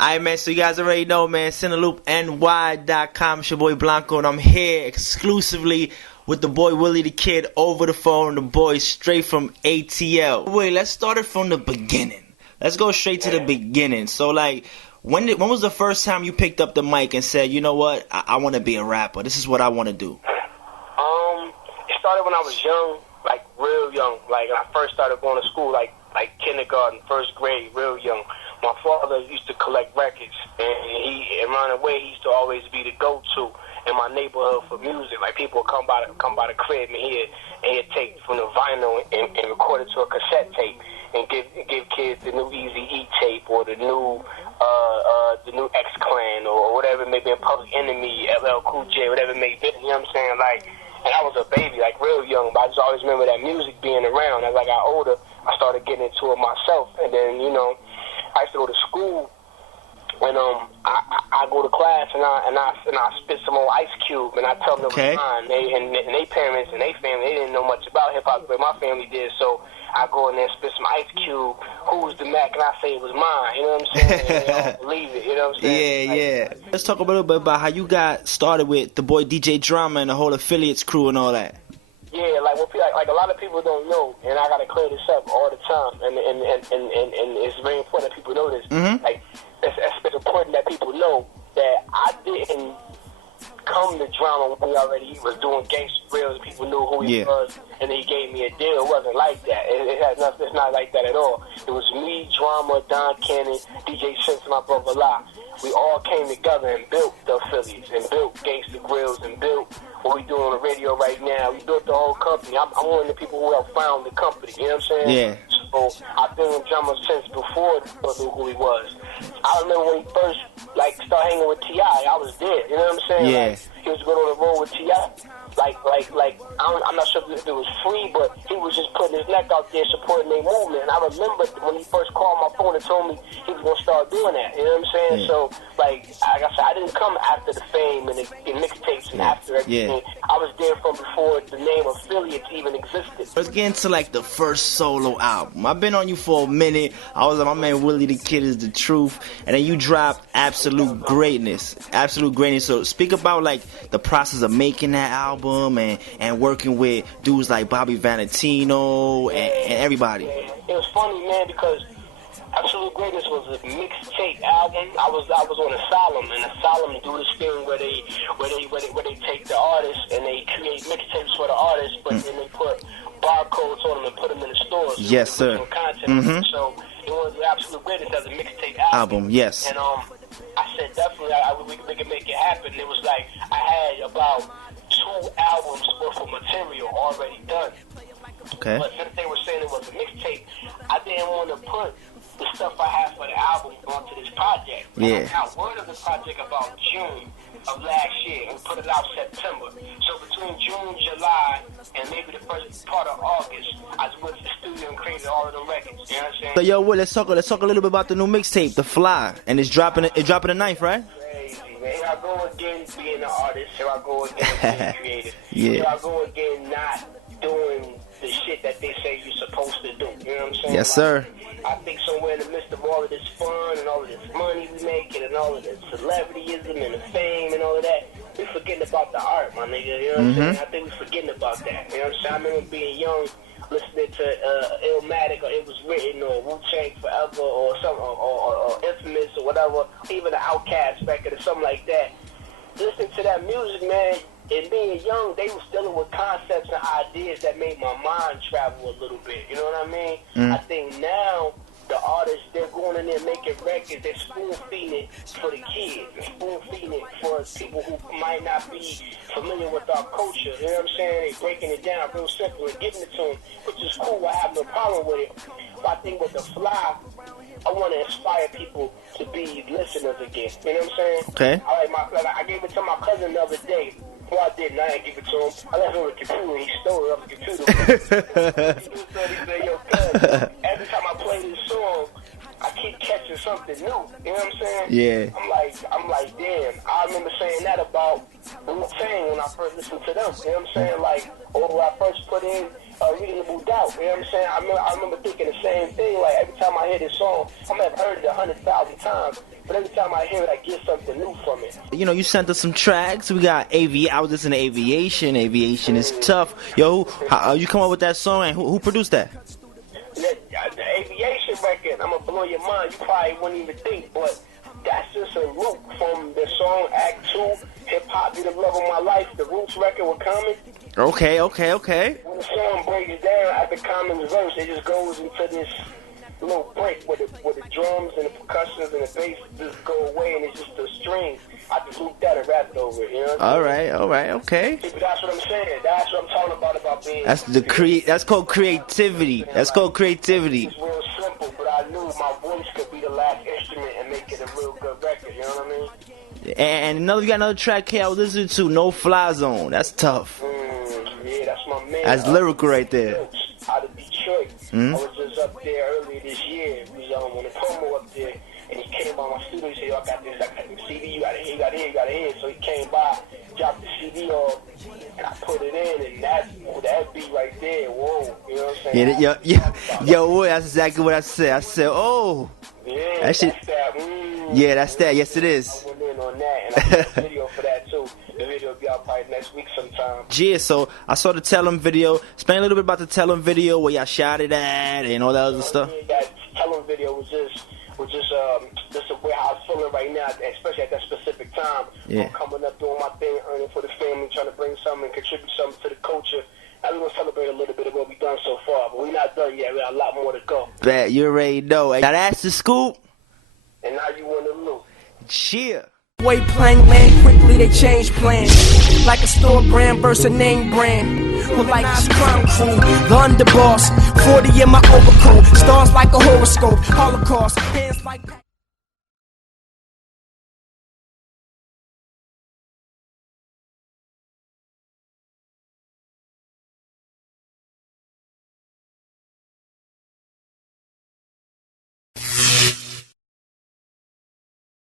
Alright, man, so you guys already know, man, intheloopny.com. It's your boy Blanco, and I'm here exclusively with the boy Willie the Kid over the phone, the boy straight from ATL. Wait, let's start it from the beginning. Let's go straight to the beginning. So, like, when was the first time you picked up the mic and said, you know what, I want to be a rapper. This is what I want to do? It started when I was young, like real young. Like, I first started going to school, like kindergarten, first grade, real young. My father used to collect records, and around the way, he used to always be the go-to in my neighborhood for music. Like, people would come by the crib and he'd take from the vinyl and record it to a cassette tape and give kids the new Eazy-E tape or the new X-Clan or whatever it may be, Public Enemy, LL Cool J, whatever it may be. You know what I'm saying? Like, and I was a baby, like real young, but I just always remember that music being around. As I got older, I started getting into it myself, and then, you know, I used to go to school, and I go to class and I spit some old Ice Cube, and I tell them it was mine. They parents and they family, they didn't know much about hip hop, but my family did. So I go in there and spit some Ice Cube. Who's the Mac? And I say it was mine. You know what I'm saying? And they don't believe it. You know what I'm saying? Yeah. Let's talk a little bit about how you got started with the boy DJ Drama and the whole affiliates crew and all that. Yeah, like a lot of people don't know, and I gotta clear this up all the time, and it's very important that people know this. Mm-hmm. Like, it's important that people know that I didn't come to Drama when he was doing gangster reels and people knew who he was, and then he gave me a deal. It wasn't like that. It's not like that at all. It was me, Drama, Don Cannon, DJ Sense, and my brother La. We all came together and built the affiliates and built Gangsta Grills and built what we doing on the radio right now. We built the whole company. I'm one of the people who helped found the company. You know what I'm saying? Yeah. So I've been in Drama since before people knew who he was. I remember when he first started hanging with T.I. I was there. You know what I'm saying? Yeah. Like, he was going on the road with T.I. I'm not sure if it was free, but he was just putting his neck out there supporting their movement. And I remember when he first called my phone and told me he was going to start doing that. You know what I'm saying? Yeah. So, like I said, I didn't come after the fame and the mixtapes and after everything. Yeah. I was there from before the name affiliates even existed. Let's get into like the first solo album. I've been on you for a minute. I was like, my man Willie the Kid is the truth. And then you dropped Absolute Greatness. Absolute Greatness. So speak about like the process of making that album and working with dudes like Bobby Valentino and everybody. It was funny, man, because Absolute Greatness was a mixtape album. I was on Asylum, and Asylum do this thing where they take the artists and they create mixtapes for the artists, but then they put barcodes on them and put them in the stores. Yes, sir. Content. So it was Absolute Greatness as a mixtape album. Yes. And I said definitely we could make it happen. It was like I had about 2 albums worth of material already done. Okay. But since they were saying it was a mixtape, I didn't want to put the stuff I had for the album onto this project. Yeah. I got word of the project about June of last year and put it out September. So between June, July, and maybe the first part of August, I just went to the studio and created all of the records. You know what I'm saying? So yo, Will, let's talk a little bit about the new mixtape, The Fly, and it's dropping the 9th, right? Crazy, man. Here I go again being an artist. Here I go again being creative. Yeah. Here I go again not doing the shit that they say you're supposed to do. You know what I'm saying? Yes, sir. I think somewhere in the midst of all of this fun and all of this money we making and all of this celebrityism and the fame and all of that, we forgetting about the art, my nigga. You know what I'm saying? I think we forgetting about that. You know what I'm saying? I remember being young, listening to Illmatic or It Was Written or Wu-Tang Forever or something or Infamous or whatever, even the Outkast record or something like that. Listening to that music, man. And being young, they was dealing with concepts and ideas that made my mind travel a little bit. You know what I mean? I think now the artists, they're going in there making records, they're spoon-feeding it for the kids, and spoon-feeding it for people who might not be familiar with our culture. You know what I'm saying? They're breaking it down real simple and giving it to them, which is cool. I have no problem with it. But I think with The Fly, I want to inspire people to be listeners again. You know what I'm saying? Okay. I gave it to my cousin the other day. Well, I didn't. I didn't give it to him. I left him with the computer, and he stole it off the computer. He said, yo, cuz, every time I play this song, I keep catching something new. You know what I'm saying? Yeah. I'm like, damn. I remember saying that about Wu-Tang when I first listened to them. You know what I'm saying? Like, or when I first put in reasonable doubt. You know what I'm saying? I remember thinking the same thing. Like every time I hear this song, I may have heard it 100,000 times, but every time I hear it, I get something new from it. You know, you sent us some tracks. We got I was listening to Aviation. Aviation is tough. Yo, how you come up with that song, and who produced that? The Aviation record, I'm gonna blow your mind. You probably wouldn't even think, but that's just a loop from the song Act 2, Hip Hop Be the Love of My Life, the Roots record with Common. Okay. When the song breaks down at the Common's verse, it just goes into this little break where the drums and the percussions and the bass just go away, and it's just a string. I just looped that and rapped over it, you know? All right, okay. See, but that's what I'm saying. That's what I'm talking about being... That's called creativity. That's called creativity. It's real simple, but I knew my voice could be the last instrument and make it a real good record, you know what I mean? And you got another track here I was listening to, No Fly Zone. That's tough. Yeah, that's my man. That's lyrical right there. Out of Detroit. I was just up there earlier this year. We was on the promo up there, and he came by my studio. He said, "Yo, I got this CD. You gotta hear. So he came by, dropped the CD off, and I put it in, and that beat right there. Whoa, you know what I'm saying? Yo, that's exactly what I said. I said, oh. Yeah, that shit. That's that. Yeah, that's that. Yes, it is. I went in on that, and I did a video for that too. The video will be out probably next week sometime. Yeah, so I saw the Tell 'Em video. Explain a little bit about the Tell 'Em video, where y'all shot it at, and all that other stuff. Yeah, that Tell 'Em video was just the way I was feeling right now, especially at that specific time. Yeah. I'm coming up, doing my thing, earning for the family, trying to bring something and contribute something to the culture. I want to celebrate a little bit of what we've done so far, but we're not done yet. We got a lot more to go. Bet, you already know. Now that's the scoop. And now you in the loop. Cheer. Way playing land, quickly they change plans. Like a store brand versus a name brand. Who like this crime crew, the underboss. 40 in my overcoat, stars like a horoscope. Holocaust, hands like